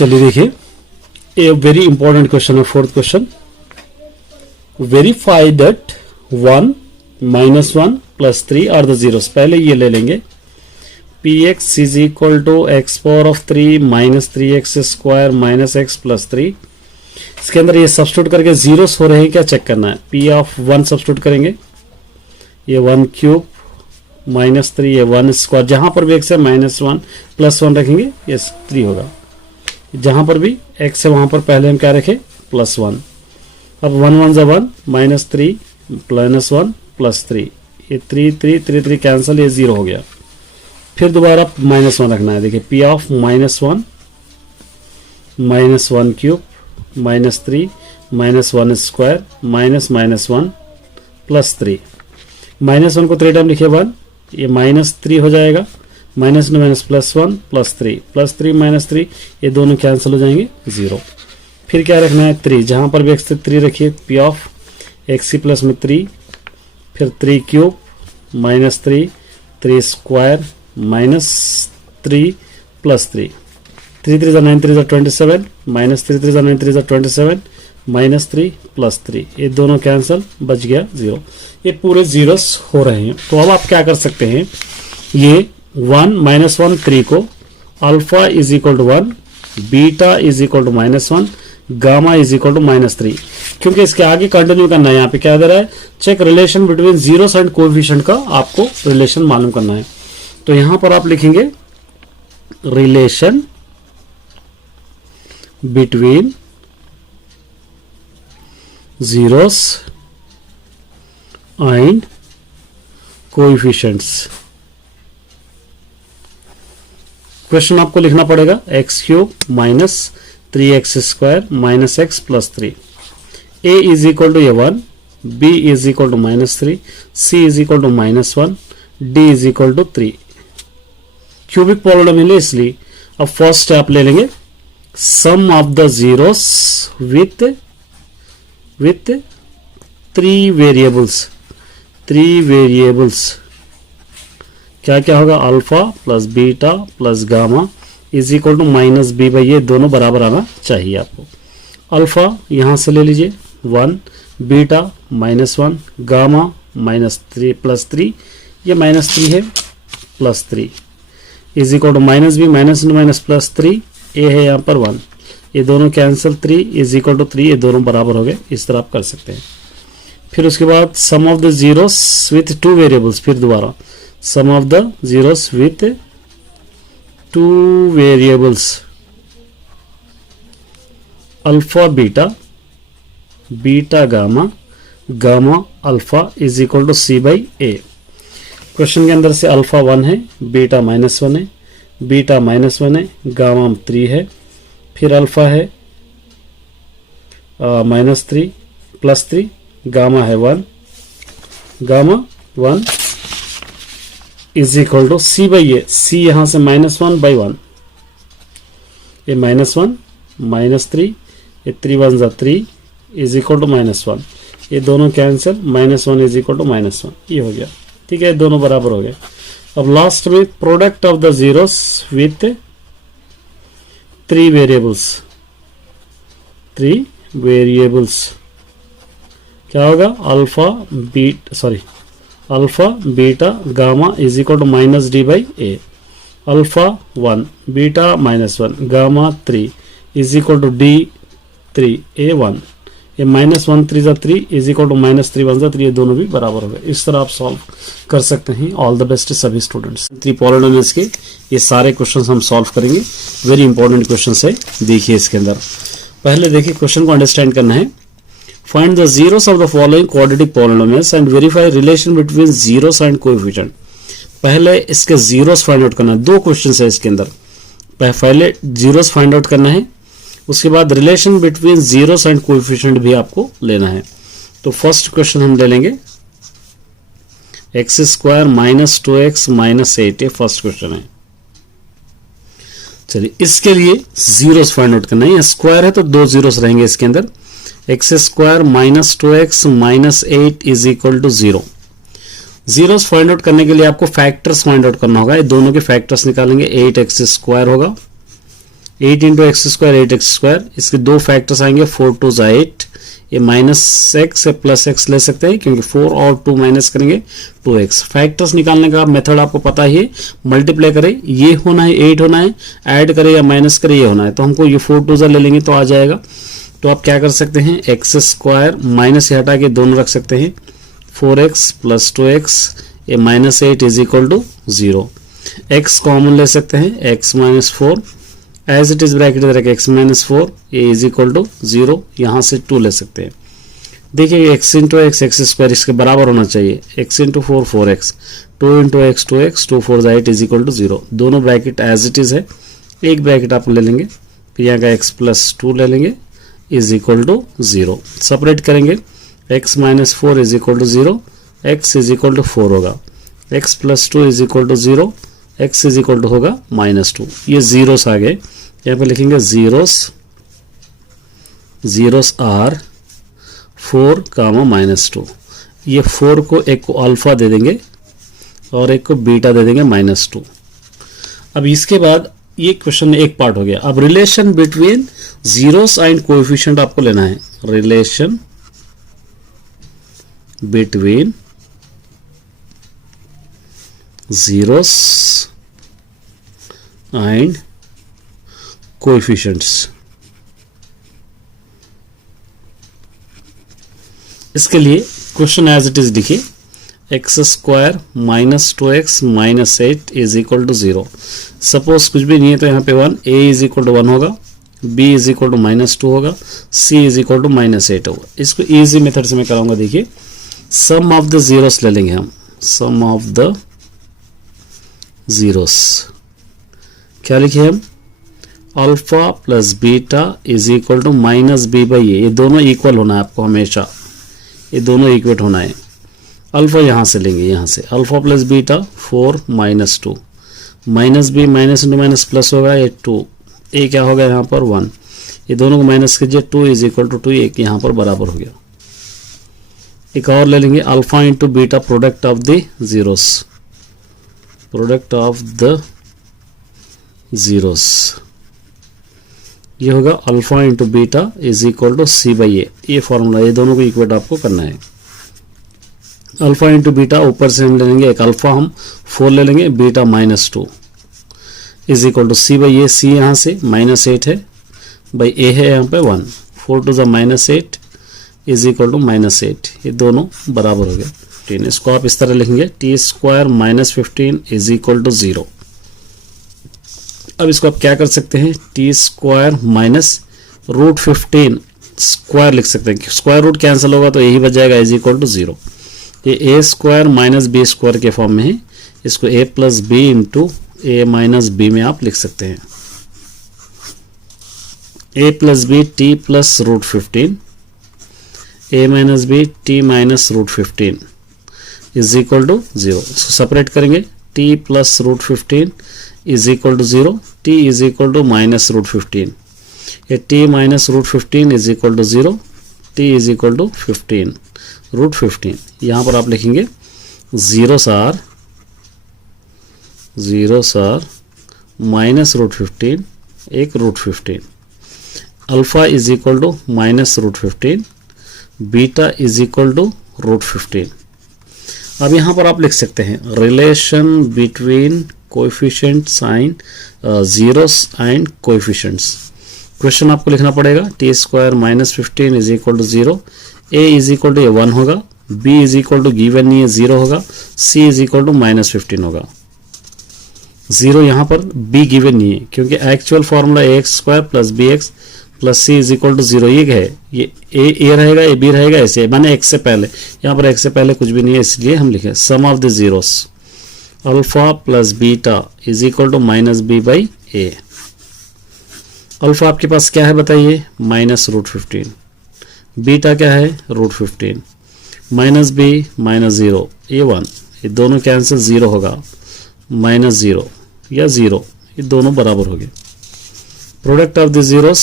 चलिए देखिए, a very important question है, fourth question. Verify that 1 -1 + 3 are the zeros. पहले ये ले लेंगे, px is equal to x power of 3 - 3x square - x + 3। इसके अंदर ये सब्स्टिट्यूट करके जीरोस हो रहे हैं क्या चेक करना है। p ऑफ 1 सब्स्टिट्यूट करेंगे, ये 1 क्यूब -3, ये 1 स्क्वायर, जहां पर भी x है -1 + 1 रखेंगे, ये 3 होगा। जहां पर भी x है वहां पर पहले हम क्या रखें, +1। अब 1 1 = 1, -3 -1 + 3, ये 3 3 3 3 कैंसिल, ये 0 हो गया। फिर दोबारा -1 रखना है। देखिए p ऑफ -1 -1 क्यूब -3 -1 स्क्वायर -1 + 3। -1 को 3 टाइम लिखिए 1, ये -3 हो जाएगा, -1 +1 +3 +3 -3, ये दोनों कैंसिल हो जाएंगे, 0। फिर क्या रखना है, 3, जहां पर भी x से 3 रखिए, p ऑफ x प्लस में 3, फिर 3 क्यूब -3 3 स्क्वायर -3 +3, 3 3 = 9 3 = 27 -3 3 = 9 3 = 27 -3 +3, ये दोनों कैंसिल, बच गया 0। ये पूरे जीरोस हो रहे हैं। तो अब आप क्या कर सकते हैं, ये 1 -1 3 को alpha is equal to 1, beta is equal to -1, gamma is equal to -3, क्योंकि इसके आगे कंटिन्यू करना है। यहाँ पे क्या दे रहा है, check relation between zeros and coefficient का आपको रिलेशन मालूम करना है। तो यहां पर आप लिखेंगे relation between zeros and coefficients. Question आपको लिखना पड़ेगा x³ - 3x square - x + 3। a is equal to 1, b is equal to -3, c is equal to -1, d is equal to 3। Cubic polynomial है इसलिए। अब फर्स्ट स्टेप ले लेंगे, sum of the zeros with 3 variables. 3 variables क्या क्या होगा, alpha plus beta plus gamma is equal to -b/, ये दोनों बराबर आना चाहिए आपको। अल्फा यहां से ले लीजिए 1, बीटा -1, गामा -3 +3, ये -3 है +3 is equal to -b -1 +3, a है यहाँ पर 1, ये दोनों कैंसिल, 3 इज इक्वल टू 3, ये दोनों बराबर हो गए। इस तरह आप कर सकते हैं। फिर उसके बाद sum of the zeros with 2 variables, फिर दोबारा sum of the zeros with 2 variables, alpha beta, beta gamma, gamma alpha is equal to c/a। Question के अंदर से अल्फा 1 है, बीटा -1 है, बीटा -1 है, गामा 3 है, फिर अल्फा है -3 +3, गामा है 1, gamma 1 is equal to c/a। c यहां से -1/1, ये -1 -3, ये 3 1 = 3 इज इक्वल टू -1, ये दोनों कैंसिल, -1 इज इक्वल टू -1, ये हो गया। ठीक है, दोनों बराबर हो गए। अब लास्ट में product of the zeros with 3 variables. 3 variables क्या होगा, alpha beta gamma is equal to -d/a। Alpha 1 beta -1 gamma 3 is equal to d3 a1, ये -1 3 = 3 इज इक्वल टू -3 1 = 3, ये दोनों भी बराबर हो गए। इस तरह आप सॉल्व कर सकते हैं। ऑल द बेस्ट सभी स्टूडेंट्स। 3 पॉलिनोमियल्स के ये सारे क्वेश्चंस हम सॉल्व करेंगे। वेरी इंपॉर्टेंट क्वेश्चंस है। देखिए इसके अंदर पहले देखिए क्वेश्चन को अंडरस्टैंड करना है। Find the zeros of the following quadratic polynomials and verify relation between zeros and coefficient. पहले इसके जीरोस फाइंड आउट करना है। 2 क्वेश्चन है इसके अंदर। पहले जीरोस फाइंड आउट करना है, उसके बाद relation between zeros and coefficient भी आपको लेना है। तो फर्स्ट क्वेश्चन हम ले लेंगे, x² - 2x - 8, ये फर्स्ट क्वेश्चन है। चलिए इसके लिए जीरोस फाइंड आउट करना है। ये स्क्वायर है तो 2 जीरोस रहेंगे इसके अंदर। x² - 2x - 8 is equal to 0। Zeros find out करने के लिए आपको फैक्टर्स फाइंड आउट करना होगा। ये दोनों के फैक्टर्स निकालेंगे। 8x² होगा, 8 इंटू एक्स स्क्वायर 8x², इसके दो फैक्टर्स आएंगे, 4 2 ज़ा 8, ये -x है प्लस x ले सकते हैं क्योंकि 4 और 2 माइनस करेंगे 2x। फैक्टर्स निकालने का मेथड आपको पता ही है, मल्टीप्लाई करें ये होना है 8 होना है, ऐड करें या माइनस करें ये होना है, तो हमको ये 4 2 ज़ा ले लेंगे तो आ जाएगा। तो आप क्या कर सकते हैं, x² माइनस से हटा के दोनों रख सकते हैं, 4x प्लस 2x, ये -8 is equal to 0। x common ले सकते हैं, x minus 4 as it is bracket में रखें, x माइनस 4 ये इज इक्वल टू 0, यहाँ से 2 ले सकते हैं। देखिए x इंटू एक्स x² इसके बराबर होना चाहिए, x into 4 4x, 2 into x 2x, 2 4 8 is equal to 0। दोनों ब्रैकेट एज इट इज है, एक ब्रैकेट आप ले लेंगे, फिर यहाँ का x प्लस 2 ले लेंगे इज इक्वल टू 0। सेपरेट करेंगे, x minus 4 is equal to 0, x is equal to 4 होगा, x plus 2 is equal to 0, x is equal to होगा -2। ये जीरोस आ गए, यहाँ पे लिखेंगे जीरोस आर 4 कामा -2। ये 4 को एक को अल्फा दे देंगे और एक को बीटा दे देंगे -2। अब इसके बाद ये क्वेश्चन एक पार्ट हो गया। अब relation between zeros and coefficient आपको लेना है, relation between zeros and coefficients. इसके लिए क्वेश्चन एज इट इज लिखिए, x² minus 2x minus 8 is equal to 0। Suppose कुछ भी नहीं है तो यहाँ पे 1, a इज इक्वल टू 1 होगा, b इज इक्वल टू -2 होगा, c इज इक्वल टू -8 होगा। इसको इजी मेथड से मैं कराऊंगा। देखिए सम ऑफ द जीरोस ले लेंगे हम, सम ऑफ द जीरोस क्या लिखे हम, alpha plus beta is equal to -b/a। ये दोनों इक्वल होना है आपको हमेशा, ये दोनों इक्वेट होना है। अल्फा यहाँ से लेंगे, यहाँ से alpha plus beta 4 -2, -b minus into minus plus होगा, ये 2, ए क्या होगा यहाँ पर 1, ये दोनों को माइनस कीजिए, 2 इज इक्वल टू 2, एक यहाँ पर बराबर हो गया। एक और ले लेंगे, alpha into beta product of the zeros, product of the zeros, ये होगा alpha into beta is equal to c/a। ये फॉर्मूला, ये दोनों को इक्वेट आपको करना है। अल्फा इंटू बीटा ऊपर से हम ले लेंगे, एक अल्फा हम 4 ले लेंगे, beta -2 is equal to c/a। c यहाँ से -8 है, बाई a है यहाँ पे 1, 4 2 ज़ा -8 इज इक्वल टू -8, ये दोनों बराबर हो गए 15। इसको आप इस तरह लिखेंगे, t² minus 15 is equal to 0। अब इसको आप क्या कर सकते हैं, t² माइनस √15 स्क्वायर लिख सकते हैं, स्क्वायर रूट कैंसिल होगा तो यही बच जाएगा इज इक्वल टू 0। ये a² माइनस b² के फॉर्म में है, इसको a plus b into a minus b में आप लिख सकते हैं, a plus b t plus √15, a minus b t minus √15 is equal to 0। इसको सेपरेट करेंगे, t plus √15 is equal to 0, t is equal to minus √15, ये t minus √15 is equal to 0, t is equal to 15 √15। यहाँ पर आप लिखेंगे zeros are minus √15, एक √15, alpha is equal to minus √15, beta is equal to √15। अब यहाँ पर आप लिख सकते हैं relation between coefficients and zeros and coefficients. Question आपको लिखना पड़ेगा, t² minus 15 is equal to 0, a is equal to 1 होगा, b is equal to given नहीं है 0 होगा, c इज इक्वल टू -15 होगा। 0 यहाँ पर b गिवन नहीं है क्योंकि actual formula ax² plus bx plus c is equal to 0 ये है, ये a रहेगा, ये b रहेगा, ऐसे माने x से पहले, यहाँ पर x से पहले कुछ भी नहीं है, इसलिए हम लिखे sum of the zeros alpha plus beta is equal to -b/a। Alpha आपके पास क्या है बताइए, -√15, बीटा क्या है √15, -b -0, ये 1, ये दोनों कैंसिल 0 होगा, -0 या 0, ये दोनों बराबर हो गए। Product of the zeros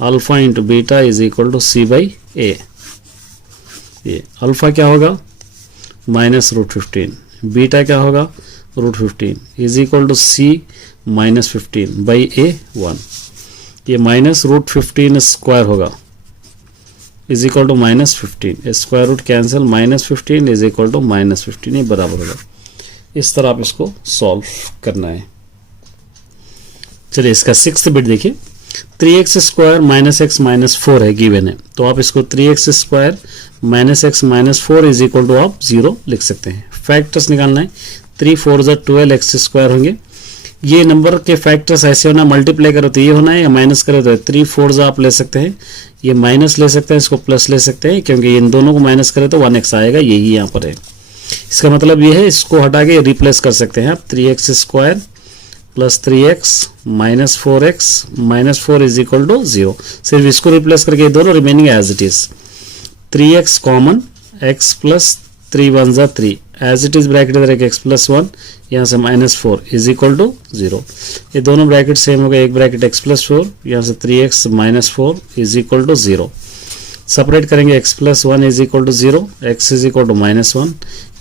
alpha into beta is equal to c/a। ये अल्फा क्या होगा -√15, बीटा क्या होगा √15 is equal to c -15 by A1, ये -√15 स्क्वायर होगा is equal to -15, square root cancel, -15 is equal to -15, ये बराबर होगा। इस तरह आप इसको सॉल्व करना है। चलिए इसका 6th बिट देखिए, 3x स्क्वायर -x -4 है गिवन है, तो आप इसको 3x square -x -4 is equal to आप 0 लिख सकते हैं। फैक्टर्स निकालना है, 3 4 12 x स्क्वायर होंगे। ये नंबर के फैक्टर्स ऐसे होना, मल्टीप्लाई करो तो ये होना है, या माइनस करो तो 3 4 आप ले सकते हैं, ये माइनस ले सकते हैं, इसको प्लस ले सकते हैं, क्योंकि इन दोनों को माइनस करें तो 1x आएगा, यही यहाँ पर है। इसका मतलब ये है, इसको हटा के रिप्लेस कर सकते हैं आप, 3x square plus 3x minus 4x minus 4 is equal to 0। सिर्फ इसको रिप्लेस करके दोनों remaining as it is, 3x common, x plus 3 1 जा 3 एज इट इज, ब्रैकेट इधर एक x प्लस 1, यहाँ से -4 इज इक्वल टू 0। ये दोनों ब्रैकेट सेम हो गए, एक ब्रैकेट x प्लस 4, यहाँ से 3x minus 4 is equal to 0। Separate करेंगे, x plus 1 is equal to 0, x is equal to -1,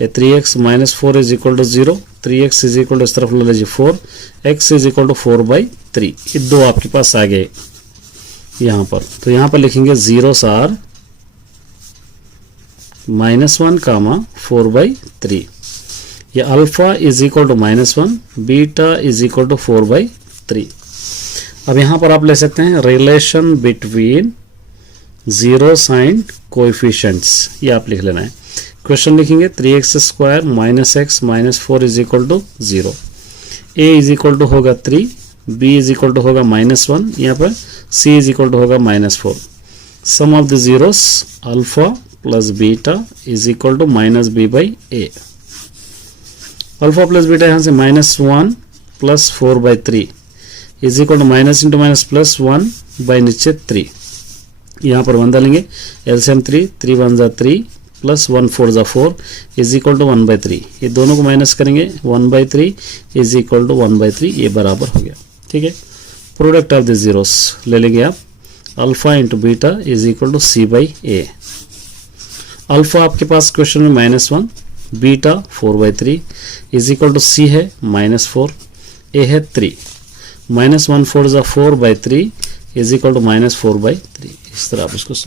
ये 3x minus 4 is equal to 0, 3x is equal to इस तरफ ले लीजिए 4, x इज इक्वल टू 4/3। ये दो आपके पास आ गए यहाँ पर, तो यहाँ पर लिखेंगे 0s आर -1 कामा 4/3, ये alpha is equal to -1, beta is equal to 4/3। अब यहाँ पर आप ले सकते हैं relation between zero sign coefficients, ये आप लिख लेना है। क्वेश्चन लिखेंगे 3x square -x -4 is equal to 0, a is equal to होगा 3, b इज इक्वल टू होगा -1, यहाँ पर c इज इक्वल टू होगा -4। Sum of the zeros alpha plus beta is equal to -b/a। Alpha plus beta यहाँ से -1 plus 4/3 is equal to minus into minus plus 1 by नीचे 3, यहाँ पर 1 डालेंगे, एलसीएम 3 3 1 जा 3 प्लस 1 4 जा 4 इज इक्वल टू 1/3, ये दोनों को माइनस करेंगे, 1/3 इज इक्वल टू 1/3, ये बराबर हो गया। ठीक है, प्रोडक्ट ऑफ द जीरोस ले लेंगे आप, alpha into beta is equal to c/a। Alpha आपके पास क्वेश्चन में -1, beta 4/3 is equal to c है -4, a है 3, -1 4 जा 4/3 इज इक्वल टू -4/3। इस तरह आप इसको